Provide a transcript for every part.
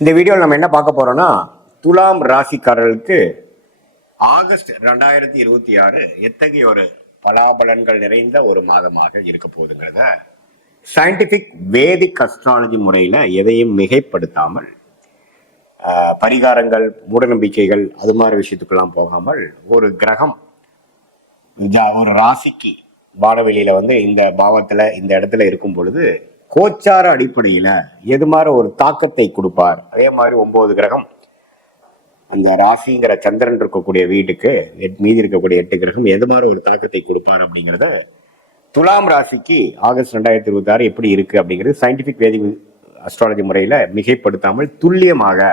இந்த வீடியோவில் நம்ம என்ன பார்க்க போறோம்னா, துலாம் ராசிக்காரர்களுக்கு ஆகஸ்ட் 2026 எத்தகைய ஒரு பலாபலன்கள் நிறைந்த ஒரு மாதமாக இருக்க போகுதுங்கிறத சயின்டிபிக் வேதிக் அஸ்ட்ராலஜி முறையில எதையும் மிகைப்படுத்தாமல் பரிகாரங்கள், மூடநம்பிக்கைகள் அது மாதிரி விஷயத்துக்கெல்லாம் போகாமல் ஒரு கிரகம் ஒரு ராசிக்கு வானவெளியில இந்த பாவத்துல இந்த இடத்துல இருக்கும் பொழுது கோச்சார அடிப்படையில எது மாதிரி ஒரு தாக்கத்தை கொடுப்பார். அதே மாதிரி 9 கிரகம் அந்த ராசிங்கிற சந்திரன் இருக்கக்கூடிய வீட்டுக்கு மீதி இருக்கக்கூடிய 8 கிரகம் எது மாதிரி ஒரு தாக்கத்தை கொடுப்பார் அப்படிங்கிறத துலாம் ராசிக்கு ஆகஸ்ட் 2026 எப்படி இருக்கு அப்படிங்கிறது சயின்டிபிக் வேதி அஸ்ட்ராலஜி முறையில மிகைப்படுத்தாமல் துல்லியமாக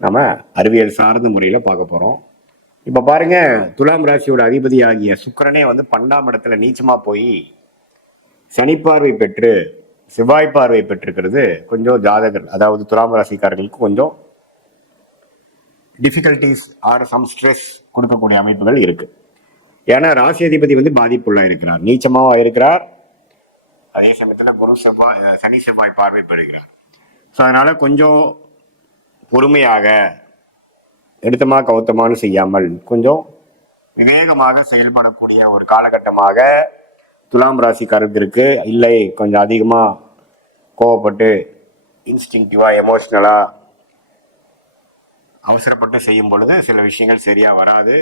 நம்ம அறிவியல் சார்ந்த முறையில பார்க்க போறோம். இப்ப பாருங்க, துலாம் ராசியோட அதிபதி ஆகிய சுக்கிரனே 12ஆம் இடத்துல நீச்சமா போய் சனி பார்வை பெற்று செவ்வாய் பார்வை பெற்றிருக்கிறது கொஞ்சம் ஜாதகர், அதாவது துலாம் ராசிக்காரர்களுக்கு கொஞ்சம் டிஃபிகல்டிஸ் ஆர் சம் ஸ்ட்ரெஸ் கொடுக்கக்கூடிய அமைப்புகள் இருக்கு. ஏன்னா ராசி அதிபதி பாதிப்புள்ளா இருக்கிறார், நீச்சமாவா இருக்கிறார். அதே சமயத்துல குரு செவ்வாய் சனி செவ்வாய் பார்வை பெறுகிறார். ஸோ அதனால கொஞ்சம் பொறுமையாக எடுத்தமா கவுத்தமானு செய்யாமல் கொஞ்சம் விவேகமாக செயல்படக்கூடிய ஒரு காலகட்டமாக துலாம் ராசிக்காரருக்கு இல்லை. கொஞ்சம் அதிகமா கோவப்பட்டு இன்ஸ்டிங்டிவா எமோஷனலா அவசரப்பட்டு செய்யும் பொழுது சில விஷயங்கள் சரியா வராது.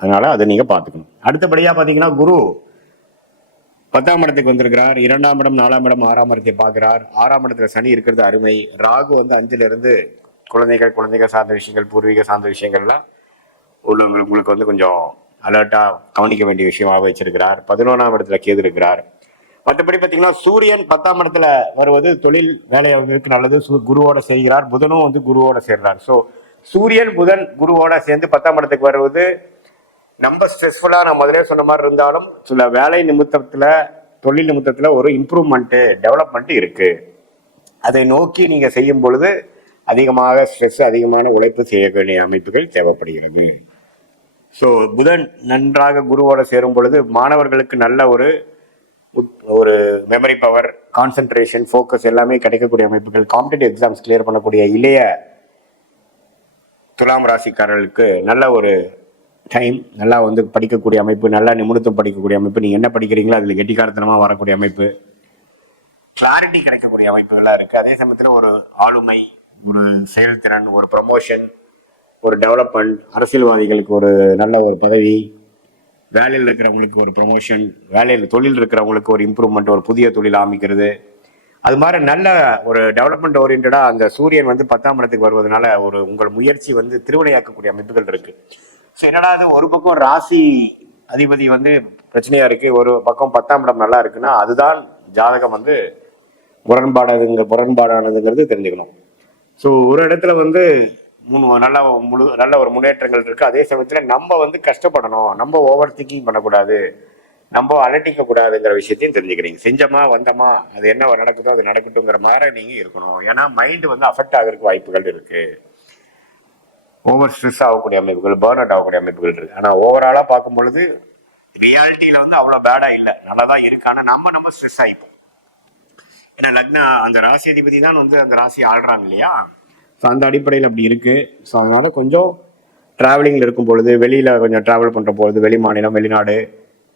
அதனால அதை நீங்க பார்த்துக்கணும். அடுத்தபடியா பாத்தீங்கன்னா, குரு 10ஆம் இடத்துக்கு வந்திருக்கிறார். 2ஆம் இடம், 4ஆம் இடம், 6ஆம் இடத்தை பார்க்கிறார். 6ஆம் இடத்துல சனி இருக்கிறது அருமை. ராகு 5ல இருந்து குழந்தைகள் சார்ந்த விஷயங்கள், பூர்வீக சார்ந்த விஷயங்கள்லாம் உங்களுக்கு கொஞ்சம் அலர்ட்டா கவனிக்க வேண்டிய விஷயமாக வச்சிருக்கிறார். 11ஆம் இடத்துல கேது இருக்கிறார். மற்றபடி பார்த்தீங்கன்னா, சூரியன் 10ஆம் இடத்துல வருவது தொழில் வேலைக்கு நல்லது. குருவோட செய்கிறார். புதனும் குருவோட சேர்றார். ஸோ சூரியன் புதன் குருவோட சேர்ந்து 10ஆம் இடத்துக்கு வருவது நம்ம ஸ்ட்ரெஸ்ஃபுல்லா நான் முதலே சொன்ன மாதிரி இருந்தாலும் சில வேலை நிமித்தத்துல, தொழில் நிமித்தத்துல ஒரு இம்ப்ரூவ்மெண்ட், டெவலப்மெண்ட் இருக்கு. அதை நோக்கி நீங்க செய்யும் பொழுது அதிகமாக ஸ்ட்ரெஸ், அதிகமான உழைப்பு செய்ய வேண்டிய அமைப்புகள் தேவைப்படுகிறது. ஸோ புதன் நன்றாக குருவோட சேரும் பொழுது மாணவர்களுக்கு நல்ல ஒரு மெமரி பவர், கான்சென்ட்ரேஷன், ஃபோக்கஸ் எல்லாமே கிடைக்கக்கூடிய அமைப்புகள். காம்படிட்டிவ் எக்ஸாம்ஸ் கிளியர் பண்ணக்கூடிய இளைய துலாம் ராசிக்காரர்களுக்கு நல்ல ஒரு டைம், நல்லா படிக்கக்கூடிய அமைப்பு, நல்லா நிமிடத்தும் படிக்கக்கூடிய அமைப்பு. நீங்க என்ன படிக்கிறீங்களோ அதுல கெட்டிக்காரத்தனமா வரக்கூடிய அமைப்பு, கிளாரிட்டி கிடைக்கக்கூடிய அமைப்புகள்லாம் இருக்கு. அதே சமயத்துல ஒரு ஆளுமை, ஒரு செயல்திறன், ஒரு ப்ரமோஷன், ஒரு டெவலப்மெண்ட், அரசியல்வாதிகளுக்கு ஒரு நல்ல ஒரு பதவி, வேலையில் இருக்கிறவங்களுக்கு ஒரு ப்ரமோஷன், தொழில் இருக்கிறவங்களுக்கு ஒரு இம்ப்ரூவ்மெண்ட், ஒரு புதிய தொழில் ஆரம்பிக்கிறது, அது மாதிரி நல்ல ஒரு டெவலப்மெண்ட் ஓரியன்டா அந்த சூரியன் 10ஆம் இடத்துக்கு வருவதனால உங்கள் முயற்சி திருவினையாக்கக்கூடிய அமைப்புகள் இருக்கு. ஸோ என்னடா அது, ஒரு பக்கம் ராசி அதிபதி பிரச்சனையா இருக்கு, ஒரு பக்கம் 10ஆம் இடம் நல்லா இருக்குன்னா அதுதான் ஜாதகம் முரண்பாடானதுங்கிறது தெரிஞ்சுக்கணும். ஸோ ஒரு இடத்துல நல்ல ஒரு முன்னேற்றங்கள் இருக்கு. அதே சமயத்துல நம்ம கஷ்டப்படணும், நம்ம ஓவர் திங்கிங் பண்ணக்கூடாது, நம்ம அலட்டிக்க கூடாதுங்கிற விஷயத்தையும் தெரிஞ்சுக்கிறீங்க. செஞ்சமா வந்தமா அது என்ன நடக்குதோ அது நடக்கட்டுங்கிற மாதிரி நீங்க இருக்கணும். ஏன்னா மைண்ட் அஃபெக்ட் ஆகிறதுக்கு வாய்ப்புகள் இருக்கு. ஓவர் ஸ்ட்ரெஸ் ஆகக்கூடிய அமைப்புகள், பர்ன் அவுட் ஆகக்கூடிய அமைப்புகள் இருக்கு. ஆனா ஓவராலா பார்க்கும் பொழுது ரியாலிட்டியில அவ்வளவு பேடா இல்லை, நல்லாதான் இருக்கு. ஆனா நம்ம ஸ்ட்ரெஸ் ஆயிப்போம். ஏன்னா லக்னா அந்த ராசி அதிபதி தான் அந்த ராசி ஆள்றாங்க இல்லையா. ஸோ அந்த அடிப்படையில் அப்படி இருக்கு. ஸோ அதனால கொஞ்சம் டிராவலிங்ல இருக்கும் பொழுது, வெளியில கொஞ்சம் டிராவல் பண்ற பொழுது, வெளி மாநிலம், வெளிநாடு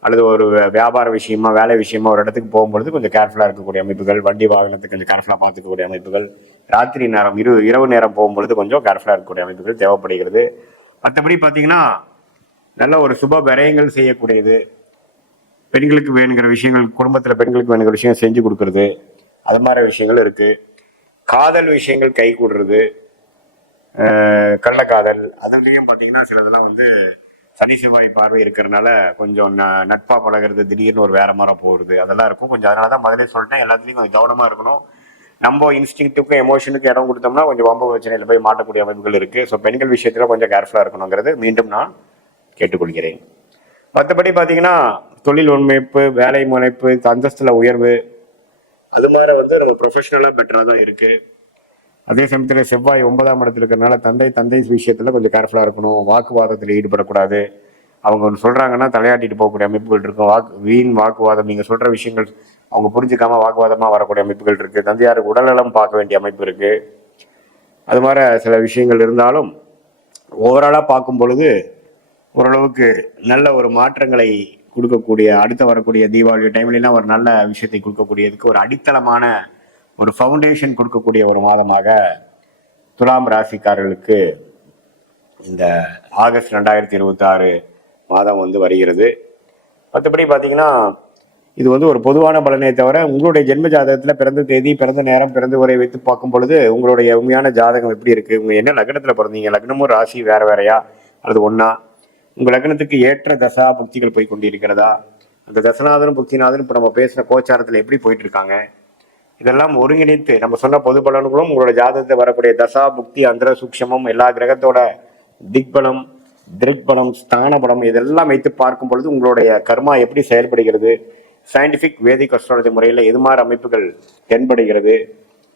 அல்லது ஒரு வியாபார விஷயமா, வேலை விஷயமா ஒரு இடத்துக்கு போகும்பொழுது கொஞ்சம் கேர்ஃபுல்லா இருக்கக்கூடிய அமைப்புகள், வண்டி வாகனத்துக்கு கொஞ்சம் கேர்ஃபுல்லா பார்த்துக்கக்கூடிய அமைப்புகள், ராத்திரி நேரம் இரவு நேரம் போகும்பொழுது கொஞ்சம் கேர்ஃபுல்லா இருக்கக்கூடிய அமைப்புகள் தேவைப்படுகிறது. மற்றபடி பார்த்தீங்கன்னா, நல்ல ஒரு சுப விரயங்கள் செய்யக்கூடியது, பெண்களுக்கு வேணுங்கிற விஷயங்கள், குடும்பத்தில் பெண்களுக்கு வேணுங்கிற விஷயம் செஞ்சு கொடுக்கறது, அது மாதிரி விஷயங்கள் இருக்கு. காதல் விஷயங்கள் கை கூடுறது, கள்ளக்காதல், அதுலயும் பார்த்தீங்கன்னா சிலதெல்லாம் சனி செவ்வாய் பார்வை இருக்கிறதுனால கொஞ்சம் நட்பா பழகிறது, திடீர்னு ஒரு வேற மாதிரி போகிறது, அதெல்லாம் இருக்கும் கொஞ்சம். அதனாலதான் முதலே சொல்லிட்டேன், எல்லாத்துலயும் கொஞ்சம் கவனமா இருக்கணும். நம்ம இன்ஸ்டிங்க்டுக்கும் எமோஷனுக்கும் இடம் கொடுத்தோம்னா கொஞ்சம் வம்பு பிரச்சனையில போய் மாட்டக்கூடிய அமைப்புகள் இருக்கு. ஸோ பெண்கள் விஷயத்துல கொஞ்சம் கேர்ஃபுல்லா இருக்கணுங்கிறது மீண்டும் நான் கேட்டுக்கொள்கிறேன். மற்றபடி பார்த்தீங்கன்னா, தொழில் முனைப்பு, வேலை முனைப்பு, அந்தஸ்துல உயர்வு, அது மாதிரி நம்ம ப்ரொஃபஷனலா பெட்டரா தான் இருக்கு. அதே சமயத்துல செவ்வாய் 9ஆம் இடத்துல இருக்கிறதுனால தந்தை விஷயத்துல கொஞ்சம் கேர்ஃபுல்லா இருக்கணும். வாக்குவாதத்தில் ஈடுபடக்கூடாது. அவங்க ஒன்று சொல்றாங்கன்னா தலையாட்டிட்டு போகக்கூடிய அமைப்புகள் இருக்கும். வீண் வாக்குவாதம், நீங்க சொல்ற விஷயங்கள் அவங்க புரிஞ்சுக்காம வாக்குவாதமா வரக்கூடிய அமைப்புகள் இருக்கு. தந்தையாருக்கு உடல்நலம் பார்க்க வேண்டிய அமைப்பு இருக்கு. அது மாதிரி சில விஷயங்கள் இருந்தாலும் ஓவராலாக பார்க்கும் பொழுது ஓரளவுக்கு நல்ல ஒரு மாற்றங்களை கொடுக்கக்கூடிய, அடுத்து வரக்கூடிய தீபாவளி டைம்லாம் ஒரு நல்ல விஷயத்தை கொடுக்கக்கூடியதுக்கு ஒரு அடித்தளமான ஒரு ஃபவுண்டேஷன் கொடுக்கக்கூடிய ஒரு மாதமாக துலாம் ராசிக்காரர்களுக்கு இந்த ஆகஸ்ட் 2026 மாதம் வந்து வருகிறது. மற்றபடி பார்த்தீங்கன்னா இது வந்து ஒரு பொதுவான பலனை தவிர உங்களுடைய ஜென்ம ஜாதகத்தில் பிறந்த தேதி, பிறந்த நேரம், பிறந்த உரை வைத்து பார்க்கும் பொழுது உங்களுடைய உண்மையான ஜாதகம் எப்படி இருக்குது, உங்கள் என்ன லக்னத்தில் பிறந்தீங்க, லக்னமும் ராசி வேறு வேறையா அல்லது ஒன்றா, உங்கள் லக்னத்துக்கு ஏற்ற தசா புக்திகள் போய் கொண்டிருக்கிறதா, அந்த தசநாதனும் புக்திநாதனும் இப்போ நம்ம பேசின கோச்சாரத்தில் எப்படி போயிட்டு இருக்காங்க, இதெல்லாம் ஒருங்கிணைத்து நம்ம சொன்ன பொது பலன்களும் உங்களோட ஜாதகத்தை வரக்கூடிய தசா புக்தி அந்தர சூக்ஷமம் எல்லா கிரகத்தோட திக்பலம், திருக்பலம், ஸ்தான பலம் இதெல்லாம் வைத்து பார்க்கும் பொழுது உங்களுடைய கர்மா எப்படி செயல்படுகிறது, சயின்டிஃபிக் வேதிக் அஸ்ட்ராலஜி முறையில் எது மாதிரி அமைப்புகள் தென்படுகிறது,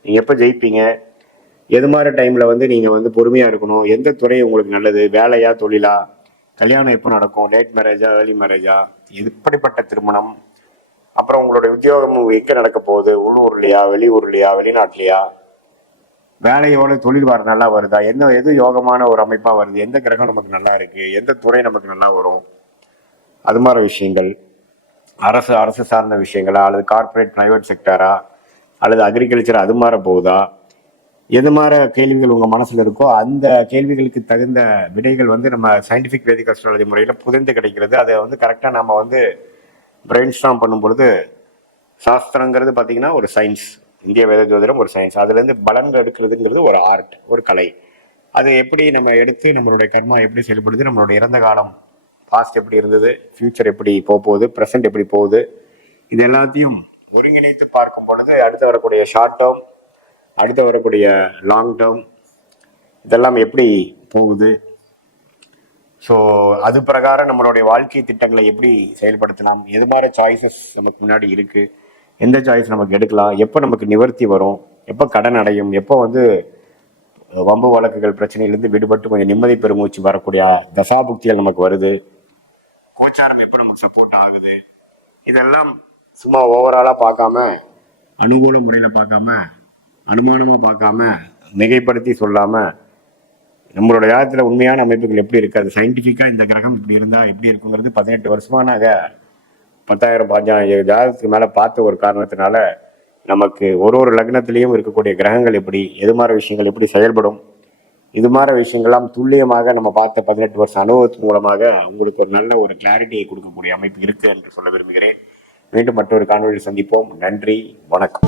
நீங்கள் எப்போ ஜெயிப்பீங்க, எது மாதிரி டைமில் வந்து நீங்கள் வந்து பொறுமையாக இருக்கணும், எந்த துறை உங்களுக்கு நல்லது, வேலையா தொழிலா, கல்யாணம் எப்போ நடக்கும், லேட் மேரேஜா ஏர்லி மேரேஜா, எப்படிப்பட்ட திருமணம், அப்புறம் உங்களுடைய உத்தியோகம் எங்கே நடக்க போகுது, உள்ளூர்லையா வெளியூர்லையா வெளிநாட்டிலையா, வேலையோட தொழில் வர நல்லா வருதா, எது யோகமான ஒரு அமைப்பாக வருது, எந்த கிரகம் நமக்கு நல்லா இருக்குது, எந்த துறை நமக்கு நல்லா வரும், அது மாதிரி விஷயங்கள், அரசு சார்ந்த விஷயங்களா அல்லது கார்பரேட் பிரைவேட் செக்டரா அல்லது அக்ரிகல்ச்சர் அது மாதிரி போகுதா, எது மாதிரி கேள்விகள் உங்கள் மனசில் இருக்கோ அந்த கேள்விகளுக்கு தகுந்த விடைகள் வந்து நம்ம சயின்டிஃபிக் வேதிக் அஸ்ட்ராலஜி முறையில் புரிந்து கிடைக்கிறது. அதை வந்து கரெக்டாக நம்ம வந்து பிரெயின் ஸ்டார்ம் பண்ணும் பொழுது, சாஸ்திரங்கிறது பார்த்தீங்கன்னா ஒரு சயின்ஸ், இந்திய வேத ஜோதிடம் ஒரு சயின்ஸ், அதுலேருந்து பலன்கள் எடுக்கிறதுங்கிறது ஒரு ஆர்ட், ஒரு கலை. அது எப்படி நம்ம எடுத்து நம்மளுடைய கர்மா எப்படி செயல்படுது, நம்மளுடைய இறந்த காலம் பாஸ்ட் எப்படி இருந்தது, ஃபியூச்சர் எப்படி போகுது, ப்ரெசென்ட் எப்படி போகுது, இது எல்லாத்தையும் ஒருங்கிணைத்து பார்க்கும் பொழுது அடுத்து வரக்கூடிய ஷார்ட் டேர்ம், அடுத்து வரக்கூடிய லாங் டேர்ம் இதெல்லாம் எப்படி போகுது, ஸோ அது பிரகாரம் நம்மளுடைய வாழ்க்கை திட்டங்களை எப்படி செயல்படுத்தலாம், எது மாதிரி சாய்ஸஸ் நமக்கு முன்னாடி இருக்குது, எந்த சாய்ஸ் நமக்கு எடுக்கலாம், எப்போ நமக்கு நிவர்த்தி வரும், எப்போ கடன் அடையும், எப்போ வந்து வம்பு வழக்குகள் பிரச்சனையிலேருந்து விடுபட்டு கொஞ்சம் நிம்மதி பெருமூச்சு வரக்கூடிய தசாபுக்திகள் நமக்கு வருது, கோச்சாரம் எப்போ நமக்கு சப்போர்ட் ஆகுது, இதெல்லாம் சும்மா ஓவராலாக பார்க்காம, அனுகூல முறையில் பார்க்காம, அனுமானமாக பார்க்காம, மிகைப்படுத்தி சொல்லாமல் நம்மளோட ஜாதகத்தில் உண்மையான அமைப்புகள் எப்படி இருக்குது, அது சயின்டிஃபிக்காக இந்த கிரகம் இப்படி இருந்தால் எப்படி இருக்குங்கிறது 18 வருஷமாக நாங்கள் 10,000 15,000 ஜாதகத்துக்கு மேலே பார்த்த ஒரு காரணத்தினால நமக்கு ஒரு லக்னத்திலையும் இருக்கக்கூடிய கிரகங்கள் எப்படி, எது மாதிரி விஷயங்கள் எப்படி செயல்படும், இது மாதிரி விஷயங்கள்லாம் துல்லியமாக நம்ம பார்த்த 18 வருஷம் அனுபவத்தின் மூலமாக உங்களுக்கு ஒரு நல்ல ஒரு கிளாரிட்டியை கொடுக்கக்கூடிய அமைப்பு இருக்குது என்று சொல்ல விரும்புகிறேன். மீண்டும் மற்றொரு காணொலியில் சந்திப்போம். நன்றி, வணக்கம்.